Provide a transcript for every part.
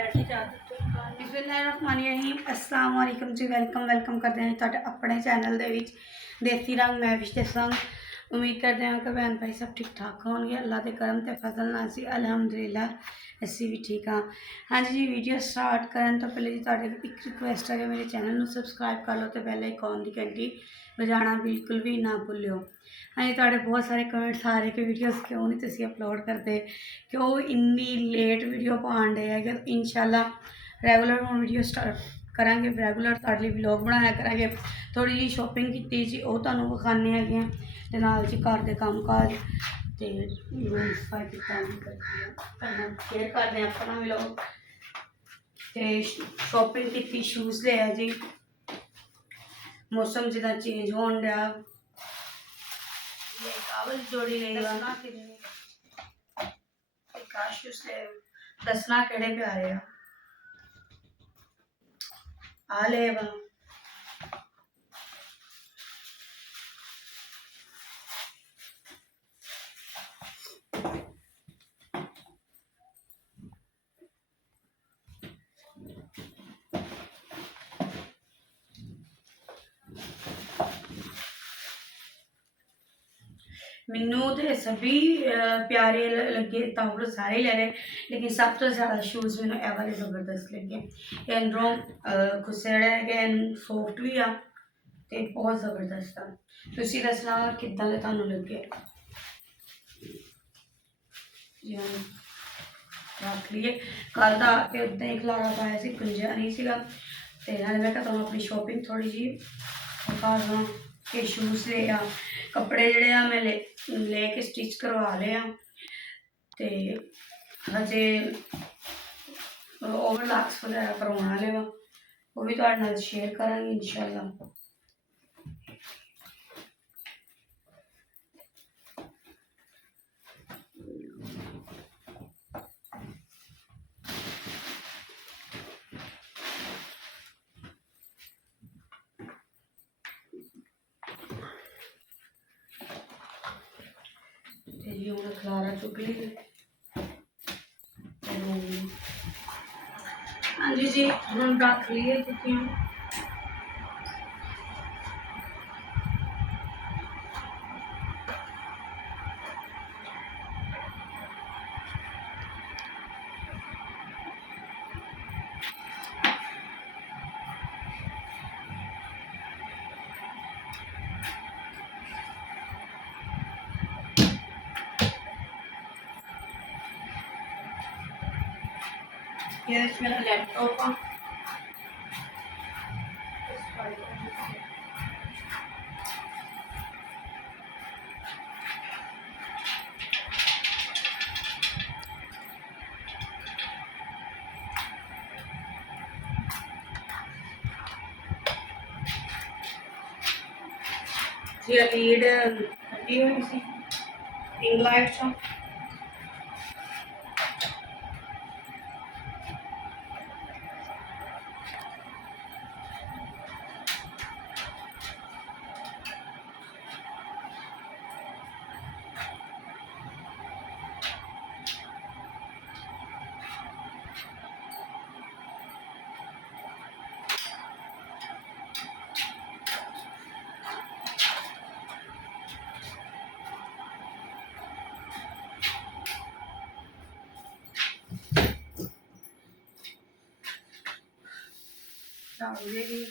बिस्मिल्लाहिर्रहमानिर्रहीम अस्सलाम वालेकुम जी। वेलकम करते हैं तुहाडे अपने चैनल दे विच देसी रंग मैविश दे संग। उम्मीद करते हैं कि भैन भाई सब ठीक ठाक होंगे। अल्लाह के करम ते फजल नाल सी अलहमदुलिल्लाह असी भी ठीक हाँ। हाँ जी, वीडियो स्टार्ट करन तो पहले जी तुहाडे एक रिक्वेस्ट है कि मेरे चैनल में सबसक्राइब कर लो तो बेल आइकॉन की घंटी बजाना बिल्कुल भी ना भूलियो। हाँ जी, तुहाडे बहुत सारे कमेंट्स आ रहे कि वीडियोस क्यों नहीं तुसीं अपलोड करते, क्यों इन्नी लेट वीडियो पाउण डे है। कि इंशाल्लाह रेगुलर हम वीडियो स्टार्ट करांगे, रेगुलर तुहाडे लई व्लॉग बनाया करांगे। थोड़ी जी शॉपिंग कीती जी, वो तुहानूं विखाने हैगे ते नाल जी घर दे काम काज ते रूम सफाई शेयर करते हैं अपना व्लॉग। ते शॉपिंग कीती, शूज़ लिया जी, मौसम जिदा चेंज होण डया, कावल जोड़ी ले शूज़ ले दसना केड़े प्यारे आ ले वा। मैनू तो सभी प्यारे लगे, तौर सारे ले रहे, लेकिन सब तो ज़्यादा शूज़ मैंने ए वाले ज़बरदस्त लगे। अंदरों खुसड़े है, सॉफ्ट भी आ ते बहुत ज़बरदस्त आ। तुसीं दसना किद्दां दे तुहानूं लगे। जी हाँ, रख लीए। कल का आके उदा ही खलारा पाया सी, कुंजा नहीं सीगा ते नाले मैं कहा तुहानूं अपनी शॉपिंग थोड़ी जी दिखा दूँ कि शूज़ ले आ, कपड़े जड़े आ मैं लेके स्टिच करवा ले आ ते हजे ओवरलॉक्स वगैरह करवाने वाले वा, वो भी तुहाडे नाल शेयर करांगी इंशाल्लाह। जी हूँ खलारा चुक ली। हाँ जी हम रख लिए जुतियाँ। ये मेरा लैपटॉप आ, ये लीड हटी हुई सी रिंग लाइट से। झाड़ू देगी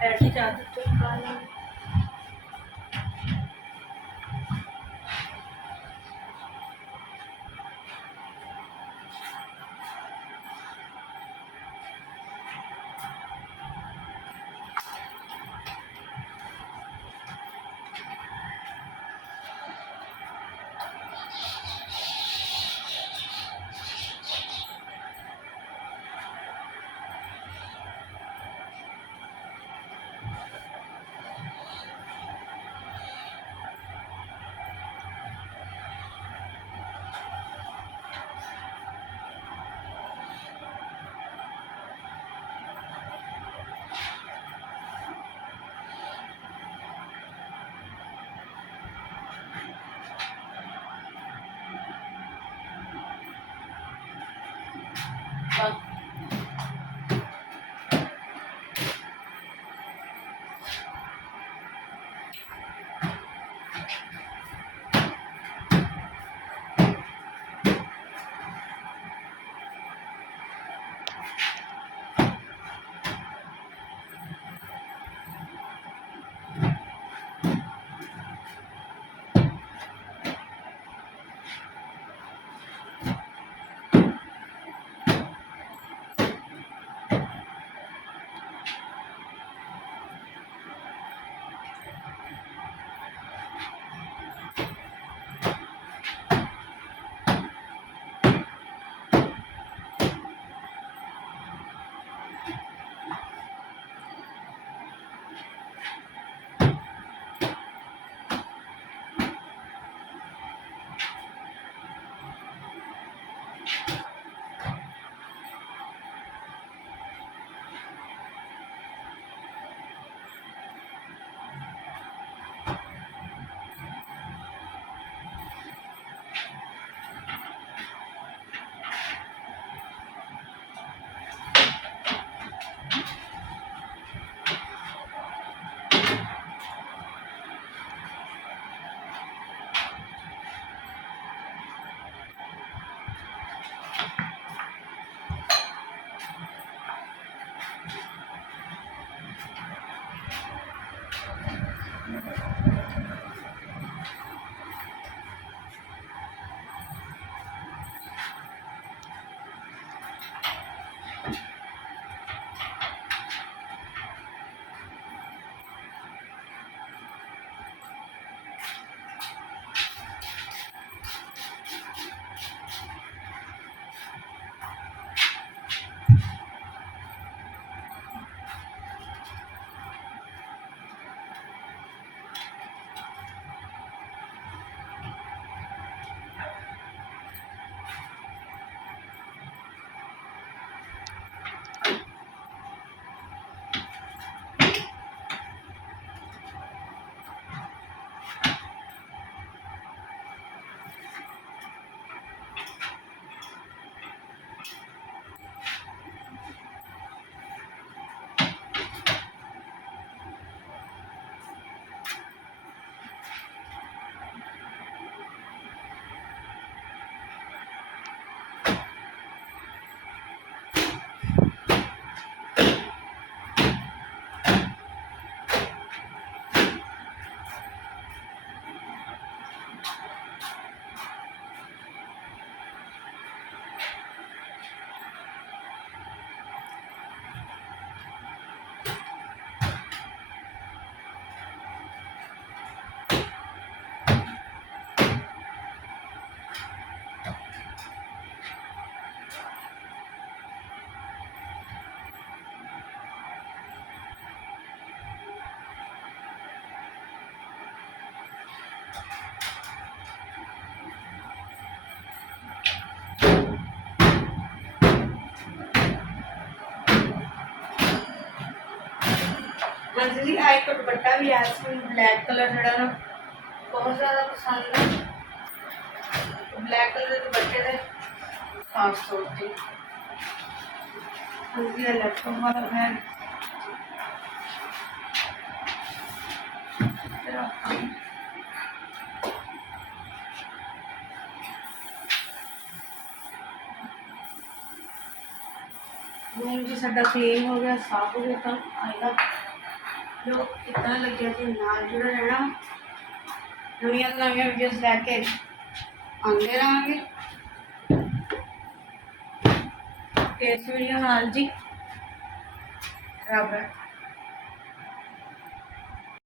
बैठी जाती तो काला ਹਾਂਜੀ ਜੀ ਆ ਇੱਕ ਦੁਪੱਟਾ ਵੀ ਆਇਆ ਸੀ ਬਲੈਕ ਕਲਰ ਜਿਹੜਾ ਨਾ ਬਹੁਤ ਜ਼ਿਆਦਾ ਪਸੰਦ ਹੈ। ब्लैक कलर के दुपट्टे दे 500 रुपये। ਹਾਂਜੀ लैपटॉप वाला बैग रूम जी साडा क्लीन हो गया साफ हो गया। तो आएगा जो कितना लगे तो नाल जुड़े रहना। नवीं नवीं वीडियोस लैके आते रहेंगे। इस वीडियो नाल जी रब